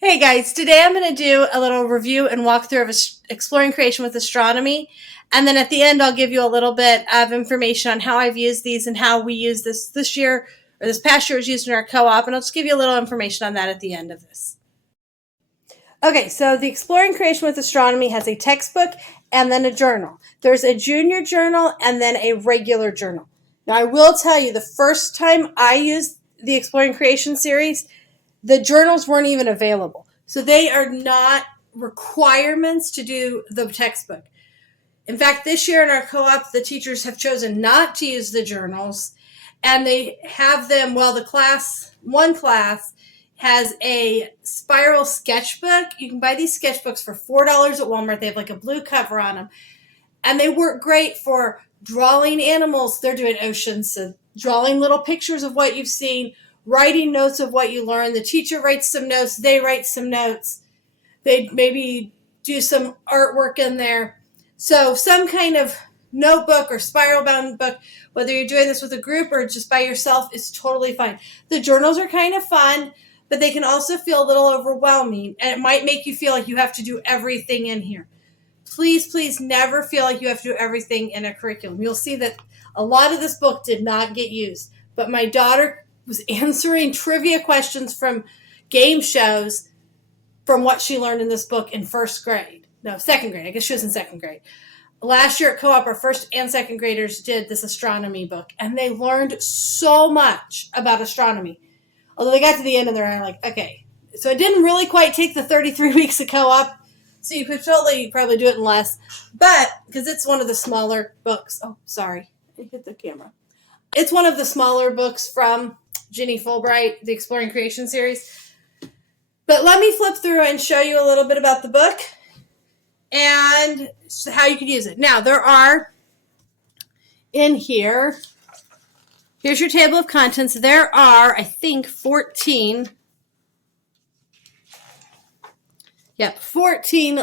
Hey guys, today I'm going to do a little review and walkthrough of exploring creation with astronomy. And then at the end, I'll give you a little bit of information on how I've used these and how we use this year, or this past year was used in our co-op. And I'll just give you a little information on that at the end of this. Okay, so the Exploring Creation with Astronomy has a textbook and then a journal. There's a junior journal and then a regular journal. Now, I will tell you, the first time I used the Exploring Creation series, the journals weren't even available. So they are not requirements to do the textbook. In fact, this year in our co-op, the teachers have chosen not to use the journals, and they have them, one class has a spiral sketchbook. You can buy these sketchbooks for $4 at Walmart. They have like a blue cover on them, and they work great for drawing animals. They're doing oceans, so drawing little pictures of what you've seen, writing notes of what you learned. The teacher writes some notes. They write some notes. They maybe do some artwork in there. So some kind of notebook or spiral bound book, whether you're doing this with a group or just by yourself, is totally fine. The journals are kind of fun, but they can also feel a little overwhelming, and it might make you feel like you have to do everything in here. Please never feel like you have to do everything in a curriculum. You'll see that a lot of this book did not get used, but my daughter was answering trivia questions from game shows from what she learned in this book in second grade. I guess she was in second grade. Last year at co-op, our first and second graders did this astronomy book, and they learned so much about astronomy. Although they got to the end and they're like, okay. So it didn't really quite take the 33 weeks of co-op, so you could probably do it in less. But, because it's one of the smaller books. Oh, sorry. I hit the camera. It's one of the smaller books from Ginny Fulbright, the Exploring Creation series. But let me flip through and show you a little bit about the book and how you could use it. Now, there are in here, here's your table of contents. There are, I think, 14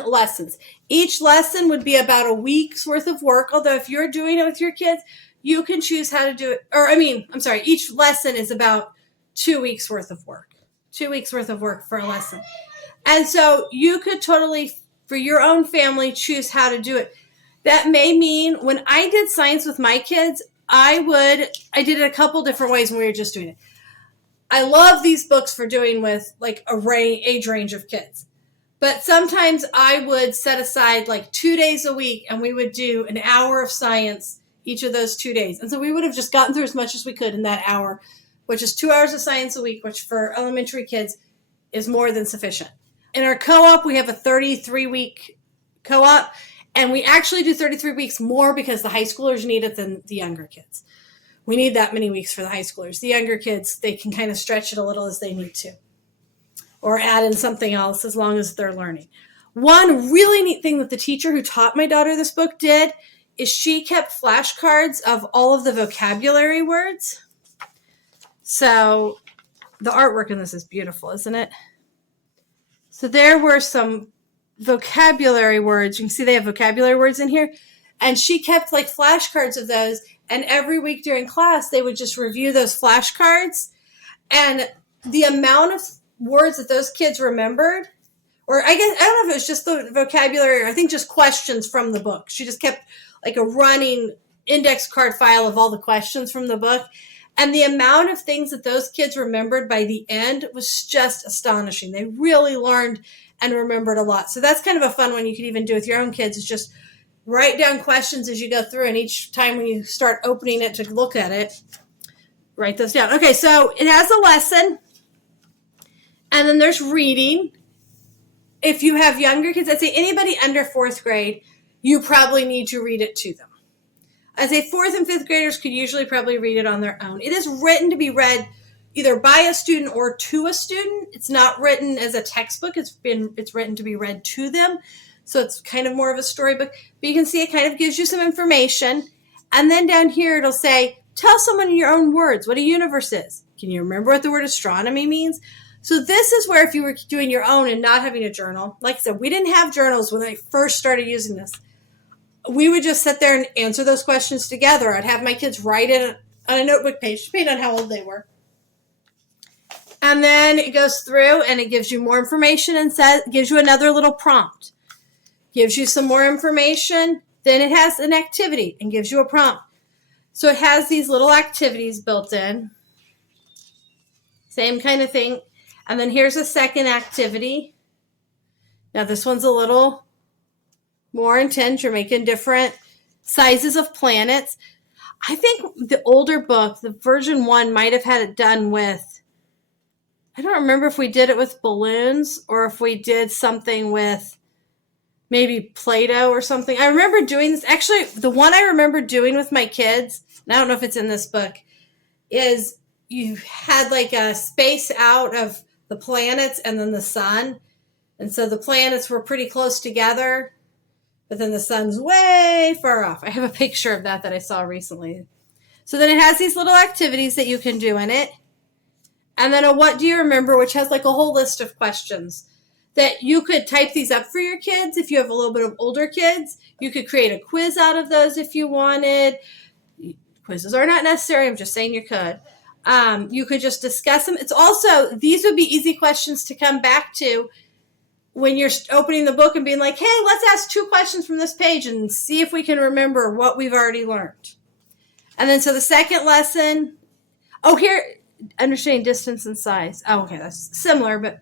lessons. Each lesson would be about a week's worth of work, although if you're doing it with your kids, you can choose how to do it. Each lesson is about 2 weeks worth of work. 2 weeks worth of work for a lesson. And so you could totally, for your own family, choose how to do it. That may mean when I did science with my kids, I did it a couple different ways when we were just doing it. I love these books for doing with like age range of kids. But sometimes I would set aside like 2 days a week, and we would do an hour of science each of those 2 days. And so we would have just gotten through as much as we could in that hour, which is 2 hours of science a week, which for elementary kids is more than sufficient. In our co-op, we have a 33-week co-op, and we actually do 33 weeks more because the high schoolers need it than the younger kids. We need that many weeks for the high schoolers. The younger kids, they can kind of stretch it a little as they need to, or add in something else as long as they're learning. One really neat thing that the teacher who taught my daughter this book did is she kept flashcards of all of the vocabulary words. So the artwork in this is beautiful, isn't it? So there were some vocabulary words. You can see they have vocabulary words in here. And she kept like flashcards of those. And every week during class, they would just review those flashcards. And the amount of words that those kids remembered, or I don't know if it was just the vocabulary, or I think just questions from the book. She just kept like a running index card file of all the questions from the book. And the amount of things that those kids remembered by the end was just astonishing. They really learned and remembered a lot. So that's kind of a fun one you could even do with your own kids, is just write down questions as you go through, and each time when you start opening it to look at it, write those down. Okay, so it has a lesson, and then there's reading. If you have younger kids, I'd say anybody under 4th grade, you probably need to read it to them. I'd say 4th and 5th graders could usually probably read it on their own. It is written to be read either by a student or to a student. It's not written as a textbook. It's written to be read to them. So it's kind of more of a storybook. But you can see it kind of gives you some information. And then down here it'll say, tell someone in your own words what a universe is. Can you remember what the word astronomy means? So this is where if you were doing your own and not having a journal, like I said, we didn't have journals when I first started using this. We would just sit there and answer those questions together. I'd have my kids write it on a notebook page, depending on how old they were. And then it goes through and it gives you more information and gives you another little prompt. Gives you some more information. Then it has an activity and gives you a prompt. So it has these little activities built in. Same kind of thing. And then here's a second activity. Now this one's a little more intense. You're making different sizes of planets. I think the older book, the version 1, might have had it done with, I don't remember if we did it with balloons or if we did something with maybe Play-Doh or something. I remember doing this. Actually, the one I remember doing with my kids, and I don't know if it's in this book, is you had like a space out of the planets and then the sun. And so the planets were pretty close together, but then the sun's way far off. I have a picture of that I saw recently. So then it has these little activities that you can do in it. And then a what do you remember, which has like a whole list of questions that you could type these up for your kids. If you have a little bit of older kids, you could create a quiz out of those if you wanted. Quizzes are not necessary. I'm just saying you could. You could just discuss them. It's also, these would be easy questions to come back to when you're opening the book and being like, hey, let's ask 2 questions from this page and see if we can remember what we've already learned. And then so the second lesson, here, understanding distance and size. Oh, okay, that's similar, but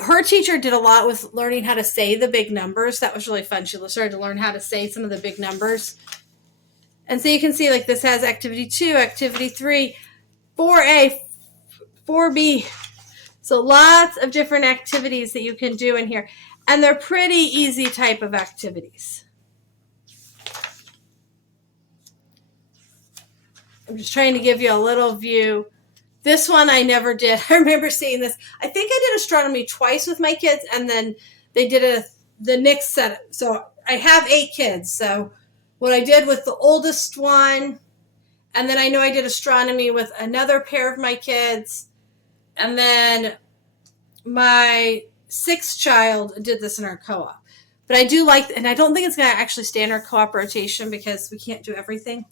her teacher did a lot with learning how to say the big numbers. That was really fun. She started to learn how to say some of the big numbers. And so you can see like this has activity 2, activity 3, 4A, 4B. So lots of different activities that you can do in here. And they're pretty easy type of activities. I'm just trying to give you a little view. This one I never did. I remember seeing this. I think I did astronomy twice with my kids, and then they did the next set. So I have 8 kids. So what I did with the oldest one, and then I know I did astronomy with another pair of my kids, and then my 6th child did this in our co-op. But I do like, and I don't think it's going to actually stay in our co-op rotation because we can't do everything.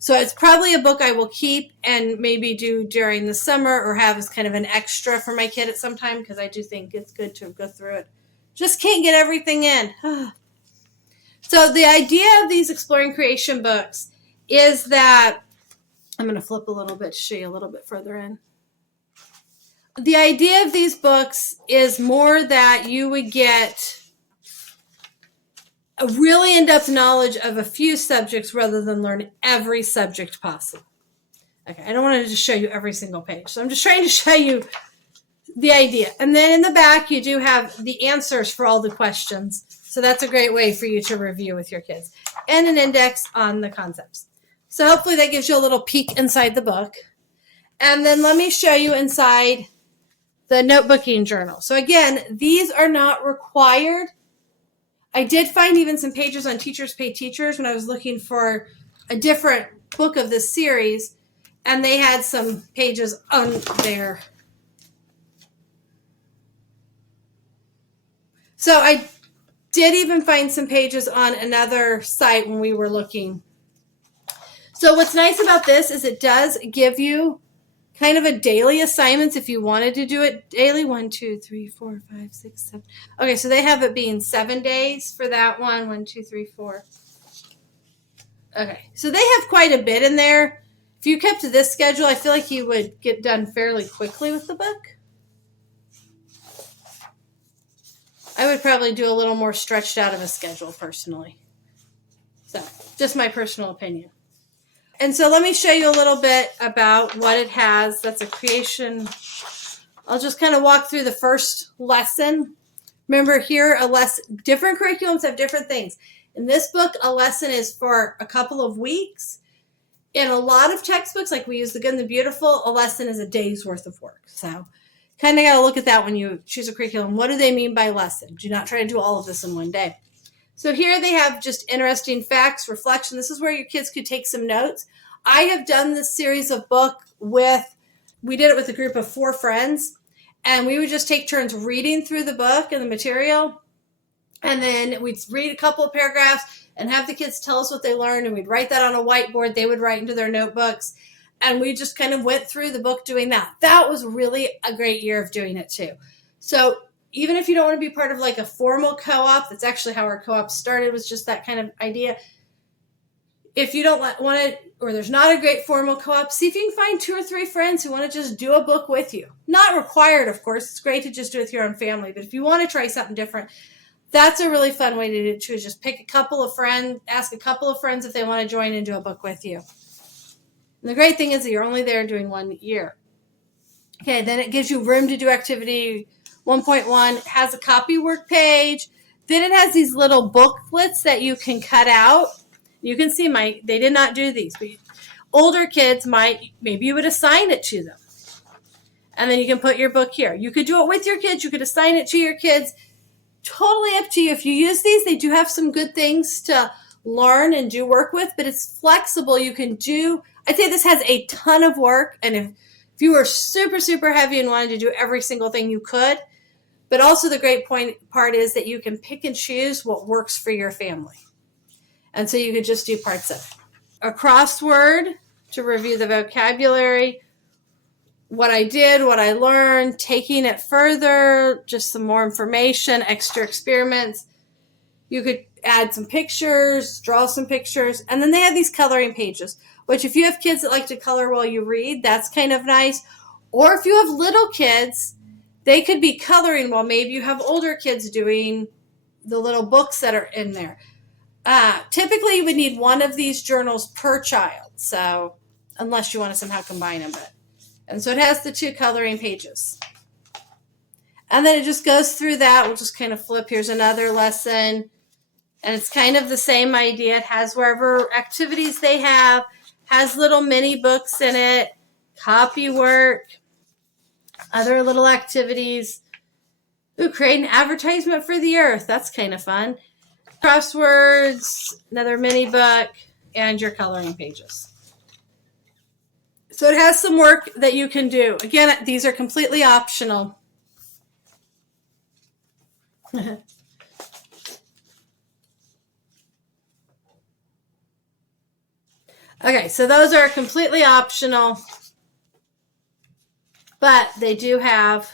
So it's probably a book I will keep and maybe do during the summer or have as kind of an extra for my kid at some time because I do think it's good to go through it. Just can't get everything in. So the idea of these Exploring Creation books is that, I'm going to flip a little bit to show you a little bit further in. The idea of these books is more that you would get a really in-depth knowledge of a few subjects rather than learn every subject possible. Okay, I don't want to just show you every single page. So I'm just trying to show you the idea. And then in the back, you do have the answers for all the questions. So that's a great way for you to review with your kids. And an index on the concepts. So hopefully that gives you a little peek inside the book. And then let me show you inside the notebooking journal. So again, these are not required. I did find even some pages on Teachers Pay Teachers when I was looking for a different book of this series, and they had some pages on there. So I did even find some pages on another site when we were looking. So what's nice about this is it does give you kind of a daily assignments if you wanted to do it daily. 1, 2, 3, 4, 5, 6, 7. Okay, so they have it being 7 days for that one. 1, 2, 3, 4. Okay, so they have quite a bit in there. If you kept to this schedule, I feel like you would get done fairly quickly with the book. I would probably do a little more stretched out of a schedule personally. So, just my personal opinion. And so let me show you a little bit about what it has. That's a creation. I'll just kind of walk through the first lesson. Remember here, different curriculums have different things. In this book, a lesson is for a couple of weeks. In a lot of textbooks, like we use The Good and the Beautiful, a lesson is a day's worth of work. So kind of got to look at that when you choose a curriculum. What do they mean by lesson? Do not try to do all of this in one day. So here they have just interesting facts, reflection. This is where your kids could take some notes. I have done this series of book we did it with a group of 4 friends, and we would just take turns reading through the book and the material, and then we'd read a couple of paragraphs and have the kids tell us what they learned, and we'd write that on a whiteboard. They would write into their notebooks, And we just kind of went through the book doing that. That was really a great year of doing it too. So even if you don't want to be part of like a formal co-op, that's actually how our co-op started, was just that kind of idea. If you don't want to, or there's not a great formal co-op, see if you can find 2 or 3 friends who want to just do a book with you. Not required, of course. It's great to just do it with your own family. But if you want to try something different, that's a really fun way to do it too, is just pick a couple of friends, ask a couple of friends if they want to join and do a book with you. And the great thing is that you're only there doing 1 year. Okay, then it gives you room to do activity 1.1. It has a copy work page. Then it has these little booklets that you can cut out. You can see they did not do these, but older kids maybe you would assign it to them. And then you can put your book here. You could do it with your kids. You could assign it to your kids. Totally up to you. If you use these, they do have some good things to learn and do work with, but it's flexible. You can do, I'd say this has a ton of work. And if you were super, super heavy and wanted to do every single thing, you could. But also the great part is that you can pick and choose what works for your family. And so you could just do parts of it. A crossword to review the vocabulary, what I did, what I learned, taking it further, just some more information, extra experiments. You could add some pictures, draw some pictures, and then they have these coloring pages, which if you have kids that like to color while you read, that's kind of nice. Or if you have little kids, they could be coloring while maybe you have older kids doing the little books that are in there. Typically, you would need one of these journals per child, so unless you want to somehow combine them. And so it has the 2 coloring pages. And then it just goes through that. We'll just kind of flip. Here's another lesson. And it's kind of the same idea. It has wherever activities they have, has little mini books in it, copy work, other little activities. Ooh, create an advertisement for the earth. That's kind of fun. Crosswords, another mini book, and your coloring pages. So it has some work that you can do. Again, these are completely optional. Okay, so those are completely optional, but they do have,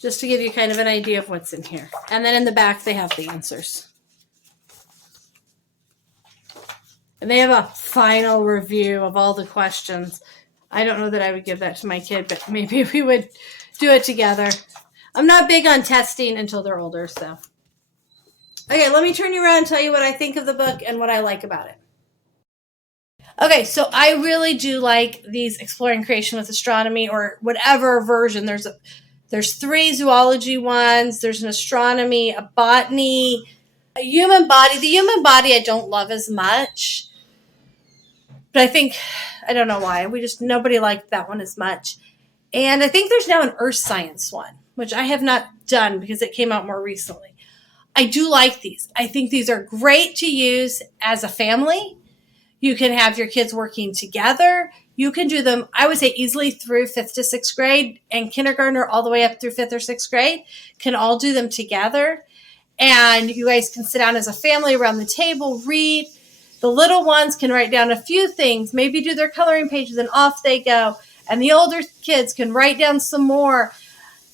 just to give you kind of an idea of what's in here. And then in the back, they have the answers. And they have a final review of all the questions. I don't know that I would give that to my kid, but maybe we would do it together. I'm not big on testing until they're older, so. Okay, let me turn you around and tell you what I think of the book and what I like about it. Okay, so I really do like these Exploring Creation with Astronomy, or whatever version. There's 3 zoology ones. There's an astronomy, a botany, a human body. The human body I don't love as much. But I don't know why. Nobody liked that one as much. And I think there's now an earth science one, which I have not done because it came out more recently. I do like these. I think these are great to use as a family. You can have your kids working together. You can do them, I would say, easily through 5th to 6th grade, and kindergartner all the way up through 5th or 6th grade can all do them together. And you guys can sit down as a family around the table, read. The little ones can write down a few things, maybe do their coloring pages, and off they go. And the older kids can write down some more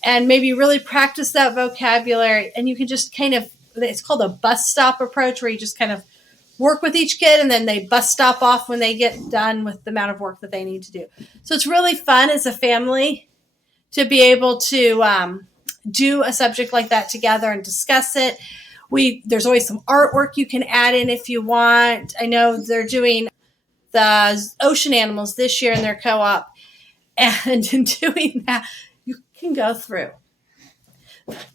and maybe really practice that vocabulary. And you can just kind of, it's called a bus stop approach, where you just kind of work with each kid and then they bus stop off when they get done with the amount of work that they need to do. So it's really fun as a family to be able to do a subject like that together and discuss it. There's always some artwork you can add in if you want. I know they're doing the ocean animals this year in their co-op. And in doing that, you can go through.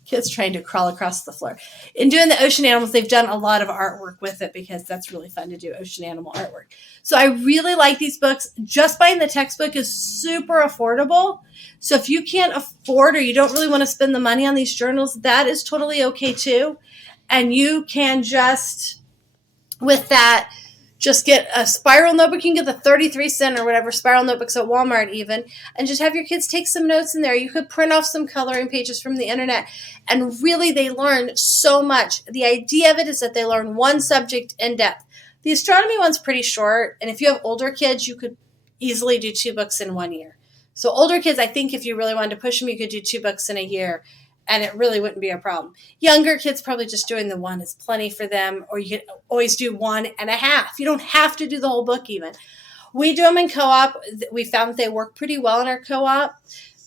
Kids trying to crawl across the floor. In doing the ocean animals, they've done a lot of artwork with it because that's really fun to do, ocean animal artwork. So I really like these books. Just buying the textbook is super affordable. So if you can't afford, or you don't really want to spend the money on these journals, that is totally okay too. And you can just, with that, just get a spiral notebook. You can get the 33-cent or whatever spiral notebooks at Walmart even, and just have your kids take some notes in there. You could print off some coloring pages from the internet, and really they learn so much. The idea of it is that they learn one subject in depth. The astronomy one's pretty short, and if you have older kids, you could easily do 2 books in 1 year. So older kids, I think if you really wanted to push them, you could do 2 books in a year, and it really wouldn't be a problem. Younger kids, probably just doing the one is plenty for them, or you could always do 1.5. You don't have to do the whole book even. We do them in co-op. We found that they work pretty well in our co-op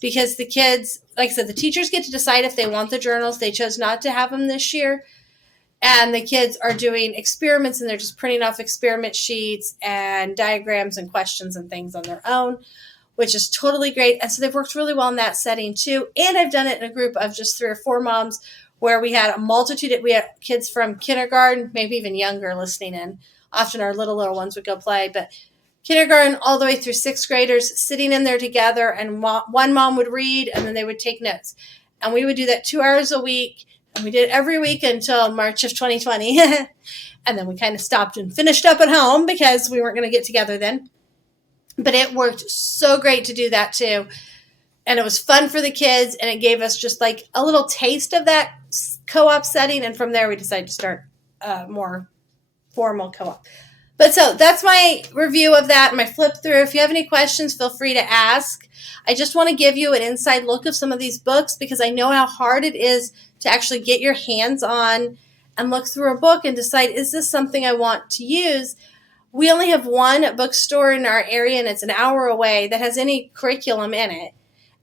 because the kids, like I said, the teachers get to decide if they want the journals. They chose not to have them this year. And the kids are doing experiments, and they're just printing off experiment sheets and diagrams and questions and things on their own, which is totally great. And so they've worked really well in that setting too. And I've done it in a group of just 3 or 4 moms where we had a multitude. We had kids from kindergarten, maybe even younger, listening in. Often our little ones would go play, but kindergarten all the way through 6th graders sitting in there together, and one mom would read and then they would take notes. And we would do that 2 hours a week. And we did it every week until March of 2020. And then we kind of stopped and finished up at home because we weren't going to get together then. But it worked so great to do that too. And it was fun for the kids. And it gave us just like a little taste of that co-op setting. And from there, we decided to start a more formal co-op. But so that's my review of that, my flip through. If you have any questions, feel free to ask. I just want to give you an inside look of some of these books because I know how hard it is to actually get your hands on and look through a book and decide, is this something I want to use? We only have one bookstore in our area, and it's an hour away, that has any curriculum in it,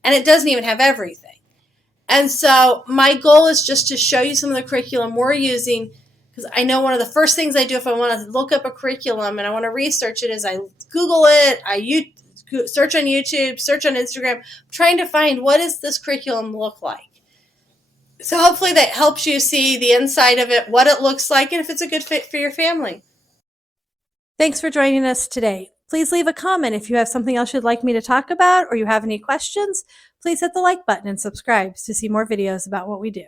and it doesn't even have everything. And so my goal is just to show you some of the curriculum we're using, because I know one of the first things I do if I want to look up a curriculum and I want to research it is I Google it, I search on YouTube, search on Instagram, trying to find what does this curriculum look like. So hopefully that helps you see the inside of it, what it looks like, and if it's a good fit for your family. Thanks for joining us today. Please leave a comment if you have something else you'd like me to talk about or you have any questions. Please hit the like button and subscribe to see more videos about what we do.